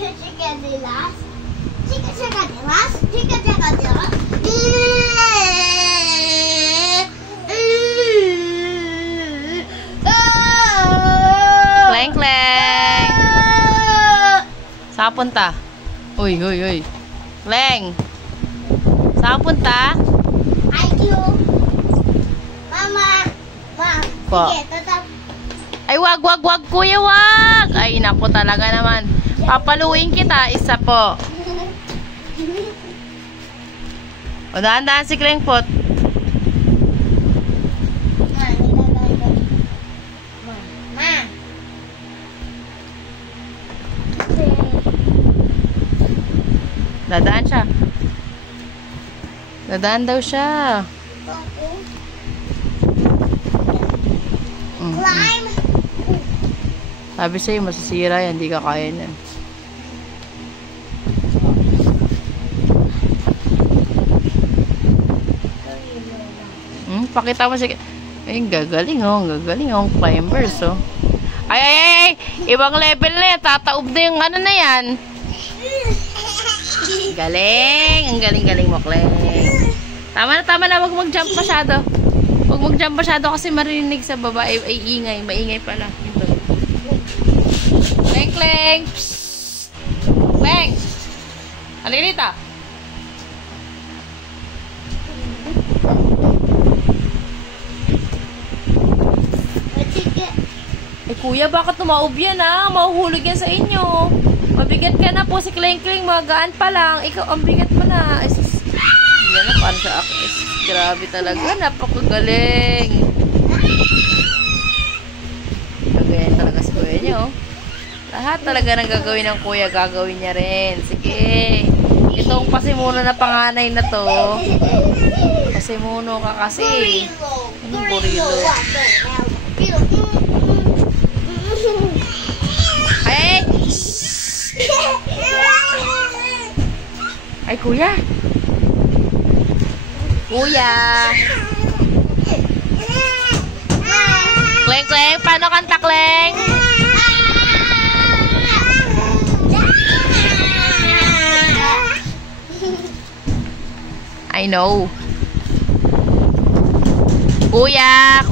chica de las. Chica de las. Chica de las. Kleng, kleng. Saan punta? Uy. Kleng. Saan punta? Ayo. Mama. Po. Sige, tatap. Ay, wag, kuya, wag. Ay, naku talaga naman. Papaluin kita, isa po. O, dahan-dahan si Klengpot. Dadaan siya. Dadaan daw siya. Climb. Sabi sa'yo, masisira yan. Hindi ka kaya yan. Pakita mo si... Ay, gagaling oh. Gagaling oh. Climbers oh. Ay. Ibang level na yan. Tataob na yung ano na yan. Galing. Ang galing mo, Kleng. Tama na. Huwag mag-jump masyado. Huwag mag-jump masyado kasi marinig sa baba. Ay, ingay. Maingay pala. Kleng. Psst. Kleng. Halika. Eh kuya, bakit tumaob yan ah? Mahuhulog yan sa inyo. Mabigat ka na po si Kleng. Magaan pa lang. Ikaw, ang bigat mo na. Yan na, para sa akin. Grabe talaga. Napakagaling. Gagayan talaga si kuya niyo. Lahat talaga ng gagawin ng kuya, gagawin niya rin. Sige. Itong pasimuno na panganay na to. Pasimuno ka kasi. Gorilo. Ay! Ay, kuya! Kuya! Kleng! Paano kanta, Kleng? I know. Kuya!